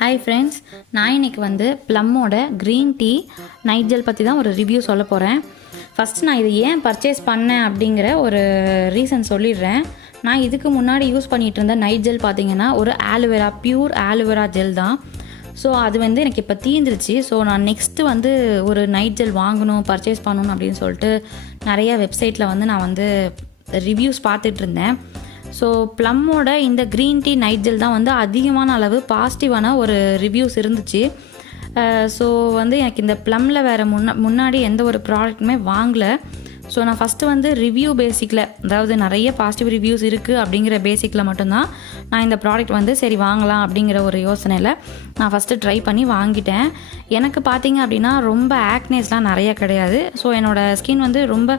Hi friends, நான் இன்றைக்கி வந்து ப்ளம்மோட க்ரீன் டீ நைட் ஜெல் பற்றி தான் ஒரு ரிவ்யூ சொல்ல போகிறேன். ஃபஸ்ட்டு நான் இதை ஏன் பர்ச்சேஸ் பண்ணேன் அப்படிங்கிற ஒரு ரீசன் சொல்லிடுறேன். நான் இதுக்கு முன்னாடி யூஸ் பண்ணிகிட்டு இருந்த நைட் ஜெல் பார்த்திங்கன்னா ஒரு ஆலோவேரா, பியூர் ஆலோவேரா ஜெல் தான். ஸோ அது வந்து எனக்கு இப்போ தீந்துருச்சு. ஸோ நான் நெக்ஸ்ட்டு வந்து ஒரு நைட் ஜெல் வாங்கணும், பர்ச்சேஸ் பண்ணணும் அப்படின்னு சொல்லிட்டு நிறைய வெப்சைட்டில் வந்து நான் வந்து ரிவ்யூஸ் பார்த்துட்டு இருந்தேன். ஸோ ப்ளம்மோட இந்த க்ரீன் டீ நைட் ஜெல் தான் வந்து அதிகமான அளவு பாசிட்டிவான ஒரு ரிவ்யூஸ் இருந்துச்சு. ஸோ வந்து எனக்கு இந்த ப்ளம்மில் வேறு முன்னாடி எந்த ஒரு ப்ராடக்ட்டுமே வாங்கலை. ஸோ நான் ஃபஸ்ட்டு வந்து ரிவ்யூ பேசிக்கில், அதாவது நிறைய பாசிட்டிவ் ரிவ்யூஸ் இருக்குது அப்படிங்கிற பேசிக்கில் மட்டும்தான் நான் இந்த ப்ராடக்ட் வந்து சரி வாங்கலாம் அப்படிங்கிற ஒரு யோசனையில் நான் ஃபஸ்ட்டு ட்ரை பண்ணி வாங்கிட்டேன். எனக்கு பார்த்திங்க அப்படின்னா ரொம்ப ஆக்னேஸ்லாம் நிறைய கிடையாது. ஸோ என்னோடய ஸ்கின் வந்து ரொம்ப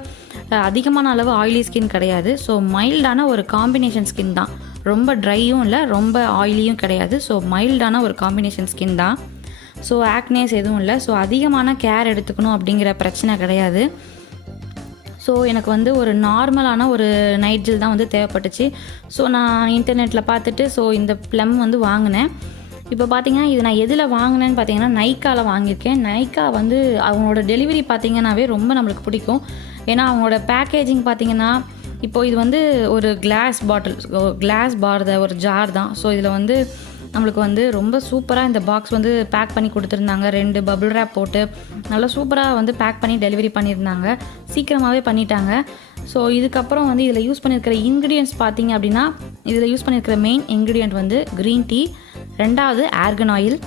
அதிகமான அளவு ஆயிலி ஸ்கின் கிடையாது. ஸோ மைல்டான ஒரு காம்பினேஷன் ஸ்கின் தான். ரொம்ப ட்ரையும் இல்லை, ரொம்ப ஆயிலியும் கிடையாது. ஸோ மைல்டான ஒரு காம்பினேஷன் ஸ்கின் தான். ஸோ ஆக்னேஸ் எதுவும் இல்லை. ஸோ அதிகமான கேர் எடுத்துக்கணும் அப்படிங்கிற பிரச்சனை கிடையாது. ஸோ எனக்கு வந்து ஒரு நார்மலான ஒரு நைட் ஜெல் தான் வந்து தேவைப்பட்டுச்சு. ஸோ நான் இன்டர்நெட்டில் பார்த்துட்டு ஸோ இந்த ப்ளம் வந்து வாங்கினேன். இப்போ பார்த்தீங்கன்னா இது நான் எதில் வாங்கினேன்னு பார்த்தீங்கன்னா நைக்காவில் வாங்கியிருக்கேன். நைக்கா வந்து அவங்களோட டெலிவரி பார்த்திங்கன்னாவே ரொம்ப நம்மளுக்கு பிடிக்கும். ஏன்னா அவங்களோட பேக்கேஜிங் பார்த்திங்கன்னா இப்போது இது வந்து ஒரு கிளாஸ் பாட்டில் ஒரு ஜார் தான். ஸோ இதில் வந்து நம்மளுக்கு வந்து ரொம்ப சூப்பராக இந்த பாக்ஸ் வந்து பேக் பண்ணி கொடுத்துருந்தாங்க. 2 பபிள் ரேப் போட்டு நல்லா சூப்பராக வந்து பேக் பண்ணி டெலிவரி பண்ணியிருந்தாங்க. சீக்கிரமாகவே பண்ணிட்டாங்க. ஸோ இதுக்கப்புறம் வந்து இதில் யூஸ் பண்ணியிருக்கிற இன்க்ரீடியன்ட்ஸ் பார்த்திங்க அப்படின்னா இதில் யூஸ் பண்ணியிருக்கிற மெயின் இன்க்ரீடியன்ட் வந்து க்ரீன் டீ, 2வது ஆர்கன் ஆயில்,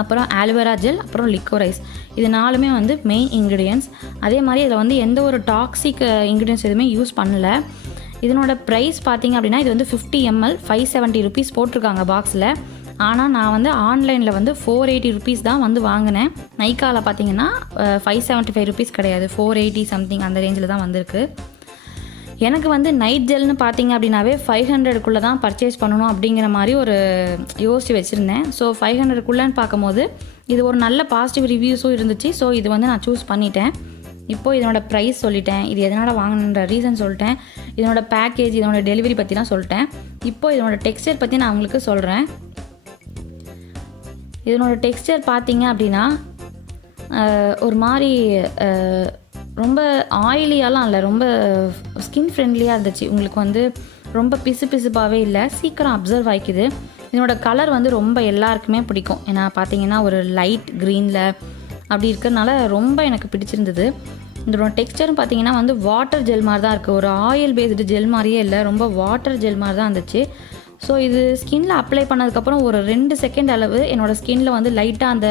அப்புறம் ஆலோவேரா ஜெல், அப்புறம் லிக்கோரைஸ். இது 4மே வந்து மெயின் இன்க்ரீடியன்ட்ஸ். அதே மாதிரி இதில் வந்து எந்த ஒரு டாக்ஸிக் இன்க்ரீடியன்ட்ஸ் எதுவுமே யூஸ் பண்ணலை. இதனோட ப்ரைஸ் பார்த்திங்க அப்படின்னா இது வந்து 50 ml 570 ருபீஸ் போட்டிருக்காங்க பாக்ஸில். ஆனால் நான் வந்து ஆன்லைனில் வந்து 480 ருபீஸ் தான் வந்து வாங்கினேன். நைக்காவில் பார்த்திங்கன்னா 575 ருபீஸ் கிடையாது, 480 சம்திங் அந்த ரேஞ்சில் தான் வந்திருக்கு. எனக்கு வந்து நைட் ஜெல்னு பார்த்திங்க அப்படின்னாவே 500க்குள்ளே தான் பர்ச்சேஸ் பண்ணணும் அப்படிங்கிற மாதிரி ஒரு யோசித்து வச்சுருந்தேன். ஸோ 500க்குள்ளேன்னு பார்க்கும்போது இது ஒரு நல்ல பாசிட்டிவ் ரிவ்யூஸும் இருந்துச்சு. ஸோ இது வந்து நான் சூஸ் பண்ணிட்டேன். இப்போது இதனோட ப்ரைஸ் சொல்லிட்டேன், இது எதனால் வாங்கணுன்ற ரீசன் சொல்லிட்டேன், இதனோட பேக்கேஜ், இதனோட டெலிவரி பற்றிலாம் சொல்லிட்டேன். இப்போது இதனோட டெக்ஸ்சர் பற்றி நான் உங்களுக்கு சொல்கிறேன். இதனோட டெக்ஸ்சர் பார்த்தீங்க அப்படின்னா ஒரு மாதிரி ரொம்ப ஆயிலியாலாம் இல்லை, ரொம்ப ஸ்கின் ஃப்ரெண்ட்லியாக இருந்துச்சு. உங்களுக்கு வந்து ரொம்ப பிசுபாகவே இல்லை, சீக்கிரம் அப்சர்வ் ஆகிக்குது. இதனோட கலர் வந்து ரொம்ப எல்லாருக்குமே பிடிக்கும். ஏன்னா பார்த்தீங்கன்னா ஒரு லைட் க்ரீனில் அப்படி இருக்கிறதுனால ரொம்ப எனக்கு பிடிச்சிருந்தது. இதோட டெக்ஸ்டர்னு பார்த்தீங்கன்னா வந்து வாட்டர் ஜெல் மாதிரி தான் இருக்குது. ஒரு ஆயில் பேஸ்டு ஜெல் மாதிரியே இல்லை, ரொம்ப வாட்டர் ஜெல் மாதிரி தான் இருந்துச்சு. ஸோ இது ஸ்கின்னில் அப்ளை பண்ணதுக்கப்புறம் ஒரு 2 செகண்ட் அளவு என்னோடய ஸ்கின்னில் வந்து லைட்டாக அந்த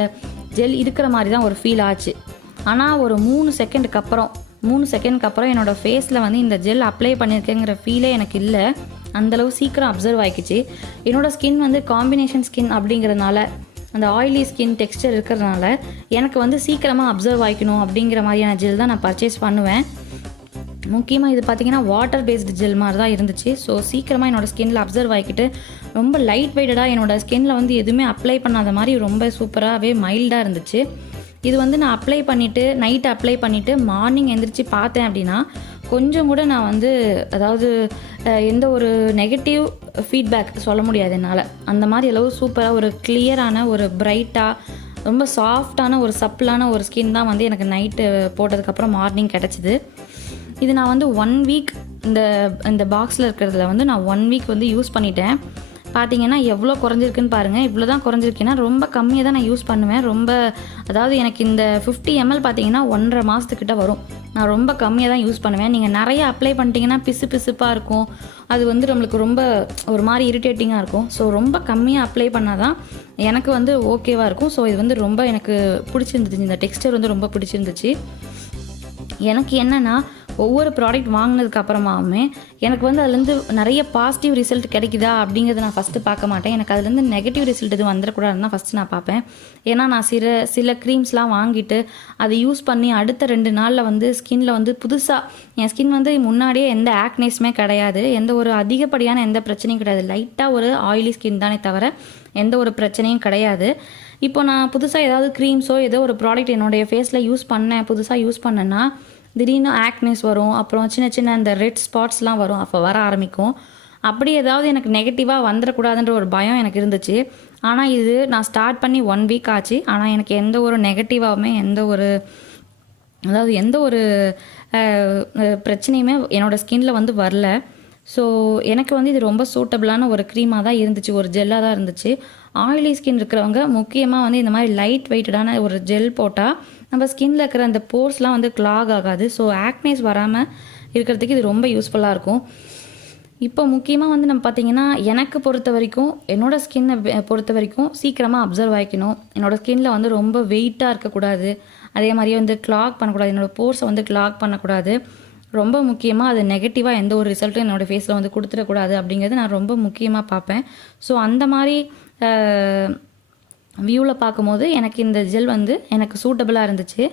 ஜெல் இருக்கிற மாதிரி தான் ஒரு ஃபீல் ஆச்சு. ஆனால் ஒரு 3 செகண்டுக்கு அப்புறம் என்னோடய ஃபேஸில் வந்து இந்த ஜெல் அப்ளை பண்ணியிருக்கேங்கிற ஃபீலே எனக்கு இல்லை. அந்தளவு சீக்கிரம் அப்சர்வ் ஆகிக்கிச்சு. என்னோடய ஸ்கின் வந்து காம்பினேஷன் ஸ்கின் அப்படிங்கிறதுனால, அந்த ஆயிலி ஸ்கின் டெக்ஸ்டர் இருக்கிறதுனால எனக்கு வந்து சீக்கிரமாக அப்சர்வ் ஆகிக்கணும் அப்படிங்கிற மாதிரியான ஜெல் தான் நான் பர்ச்சேஸ் பண்ணுவேன். முக்கியமாக இது பார்த்திங்கன்னா வாட்டர் பேஸ்டு ஜெல் மாதிரி தான் இருந்துச்சு. ஸோ சீக்கிரமாக என்னோடய ஸ்கின்னில் அப்சர்வ் ஆகிக்கிட்டு ரொம்ப லைட் வெயிட்டடாக என்னோடய ஸ்கின்னில் வந்து எதுவுமே அப்ளை பண்ணாத மாதிரி ரொம்ப சூப்பராகவே மைல்டாக இருந்துச்சு. இது வந்து நான் நைட்டு அப்ளை பண்ணிவிட்டு மார்னிங் எந்திரிச்சு பார்த்தேன் அப்படின்னா கொஞ்சம் கூட நான் வந்து அதாவது எந்த ஒரு நெகட்டிவ் ஃபீட்பேக் சொல்ல முடியாது என்னால். அந்த மாதிரி அளவு சூப்பராக ஒரு கிளியரான ஒரு பிரைட்டாக ரொம்ப சாஃப்டான ஒரு சப்பிளான ஒரு ஸ்கின் தான் வந்து எனக்கு நைட்டு போட்டதுக்கப்புறம் மார்னிங் கிடச்சிது. இது நான் வந்து 1 வீக் இந்த பாக்ஸில் இருக்கிறதுல வந்து நான் 1 வீக் வந்து யூஸ் பண்ணிட்டேன். பார்த்தீங்கன்னா எவ்வளோ குறைஞ்சிருக்குன்னு பாருங்கள். இவ்வளோ தான் குறைஞ்சிருக்குன்னா ரொம்ப கம்மியாக தான் நான் யூஸ் பண்ணுவேன். அதாவது எனக்கு இந்த 50 ml பார்த்தீங்கன்னா 1.5 மாதத்துக்கிட்ட வரும். நான் ரொம்ப கம்மியாக தான் யூஸ் பண்ணுவேன். நீங்கள் நிறைய அப்ளை பண்ணிட்டீங்கன்னா பிசுப்பாக இருக்கும். அது வந்து நம்மளுக்கு ரொம்ப ஒரு மாதிரி இரிட்டேட்டிங்காக இருக்கும். ஸோ ரொம்ப கம்மியாக அப்ளை பண்ணால் தான் எனக்கு வந்து ஓகேவாக இருக்கும். ஸோ இது வந்து ரொம்ப எனக்கு பிடிச்சிருந்துச்சு. இந்த டெக்ஸ்டர் வந்து ரொம்ப பிடிச்சிருந்துச்சு. எனக்கு என்னென்னா ஒவ்வொரு ப்ராடக்ட் வாங்கினதுக்கு அப்புறமாவுமே எனக்கு வந்து அதுலேருந்து நிறைய பாசிட்டிவ் ரிசல்ட் கிடைக்குதா அப்படிங்கிறத நான் ஃபஸ்ட்டு பார்க்க மாட்டேன். எனக்கு அதுலேருந்து நெகட்டிவ் ரிசல்ட் எதுவும் வந்துடக்கூடாதுன்னு தான் ஃபஸ்ட்டு நான் பார்ப்பேன். ஏன்னா நான் சில க்ரீம்ஸ்லாம் வாங்கிட்டு அதை யூஸ் பண்ணி அடுத்த 2 நாளில் வந்து ஸ்கின்னில் வந்து புதுசாக என் ஸ்கின் வந்து முன்னாடியே எந்த ஆக்னேஸுமே கிடையாது, எந்த ஒரு அதிகப்படியான எந்த பிரச்சனையும் கிடையாது. லைட்டாக ஒரு ஆயிலி ஸ்கின் தானே தவிர எந்த ஒரு பிரச்சனையும் கிடையாது. இப்போ நான் புதுசாக ஏதாவது க்ரீம்ஸோ ஏதோ ஒரு ப்ராடக்ட் என்னுடைய ஃபேஸில் புதுசாக யூஸ் பண்ணேன்னா திடீர்னு ஆக்னேஸ் வரும். அப்புறம் சின்ன சின்ன இந்த ரெட் ஸ்பாட்ஸ்லாம் வரும், அப்போ வர ஆரம்பிக்கும். அப்படி ஏதாவது எனக்கு நெகட்டிவாக வந்துடக்கூடாதுன்ற ஒரு பயம் எனக்கு இருந்துச்சு. ஆனால் இது நான் ஸ்டார்ட் பண்ணி 1 வீக் ஆச்சு. ஆனால் எனக்கு எந்த ஒரு நெகட்டிவாகவுமே எந்த ஒரு பிரச்சனையுமே என்னோடய ஸ்கின்னில் வந்து வரல. ஸோ எனக்கு வந்து இது ரொம்ப சூட்டபிளான ஒரு க்ரீமாக தான் இருந்துச்சு, ஒரு ஜெல்லாக தான் இருந்துச்சு. ஆயிலி ஸ்கின் இருக்கிறவங்க முக்கியமாக வந்து இந்த மாதிரி லைட் வெயிட்டடான ஒரு ஜெல் போட்டால் நம்ம ஸ்கின்னில் இருக்கிற அந்த போர்ஸ்லாம் வந்து கிளாக் ஆகாது. ஸோ ஆக்னேஸ் வராமல் இருக்கிறதுக்கு இது ரொம்ப யூஸ்ஃபுல்லாக இருக்கும். இப்போ முக்கியமாக வந்து நம்ம பார்த்திங்கன்னா, எனக்கு பொறுத்த வரைக்கும் என்னோடய ஸ்கின்னை பொறுத்த வரைக்கும் சீக்கிரமாக அப்சர்வ் ஆகிக்கணும். என்னோடய ஸ்கின்னில் வந்து ரொம்ப வெயிட்டாக இருக்கக்கூடாது. அதே மாதிரியே வந்து கிளாக் பண்ணக்கூடாது. என்னோடய போர்ஸை வந்து கிளாக் பண்ணக்கூடாது. ரொம்ப முக்கியமாக அது நெகட்டிவாக எந்த ஒரு ரிசல்ட்டும் என்னோடய ஃபேஸில் வந்து கொடுத்துடக்கூடாது அப்படிங்கிறது நான் ரொம்ப முக்கியமாக பார்ப்பேன். ஸோ அந்த மாதிரி வியூவில் பார்க்கும்போது எனக்கு இந்த ஜெல் வந்து எனக்கு சூட்டபிளாக இருந்துச்சு.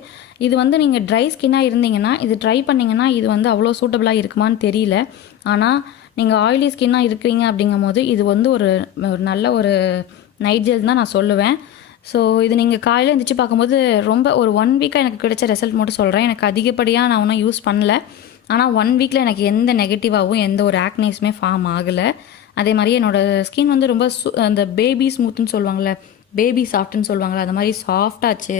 இது வந்து நீங்கள் ட்ரை ஸ்கின்னாக இருந்தீங்கன்னா இது ட்ரை பண்ணிங்கன்னா இது வந்து அவ்வளோ சூட்டபிளாக இருக்குமான்னு தெரியல. ஆனால் நீங்கள் ஆயிலி ஸ்கின்னாக இருக்கிறீங்க அப்படிங்கும்போது இது வந்து ஒரு நல்ல ஒரு நைட் ஜெல் தான் நான் சொல்லுவேன். ஸோ இது நீங்கள் காலையில் எழுந்திரிச்சு பார்க்கும்போது ரொம்ப ஒரு 1 வீக்காக எனக்கு கிடைச்ச ரிசல்ட் மட்டும் சொல்கிறேன். எனக்கு அதிகப்படியாக நான் ஒன்றும் யூஸ் பண்ணல. ஆனால் 1 வீக்கில் எனக்கு எந்த நெகட்டிவாகவும் எந்த ஒரு ஆக்னேஸுமே ஃபார்ம் ஆகலை. அதே மாதிரி என்னோடய ஸ்கின் வந்து ரொம்ப அந்த பேபி ஸ்மூத்துன்னு சொல்லுவாங்கள்ல, பேபி சாஃப்ட்னு சொல்லுவாங்கள்ல, அந்த மாதிரி சாஃப்டாச்சு.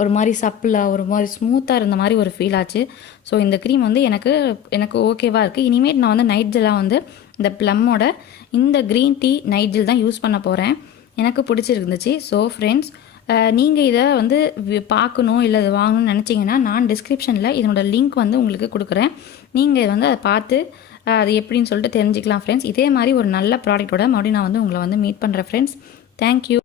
ஒரு மாதிரி சப்பிளாக ஒரு மாதிரி ஸ்மூத்தாக இருந்த மாதிரி ஒரு ஃபீல் ஆச்சு. ஸோ இந்த க்ரீம் வந்து எனக்கு ஓகேவாக இருக்குது. இனிமேல் நான் வந்து நைட் ஜெல்லாக வந்து இந்த ப்ளம்மோட இந்த க்ரீன் டீ நைட் ஜெல் தான் யூஸ் பண்ண போகிறேன். எனக்கு பிடிச்சிருந்துச்சு. ஸோ ஃப்ரெண்ட்ஸ், நீங்கள் இதை வந்து பார்க்கணும் இல்லை இதை வாங்கணும்னு நினச்சிங்கன்னா நான் டிஸ்கிரிப்ஷனில் இதனோட லிங்க் வந்து உங்களுக்கு கொடுக்குறேன். நீங்கள் வந்து அதை பார்த்து அது எப்படின்னு சொல்லிட்டு தெரிஞ்சுக்கலாம் ஃப்ரெண்ட்ஸ். இதே மாதிரி ஒரு நல்ல ப்ராடக்ட்டோட மறுபடியும் நான் வந்து உங்களை வந்து மீட் பண்ணுறேன் ஃப்ரெண்ட்ஸ். தேங்க்யூ.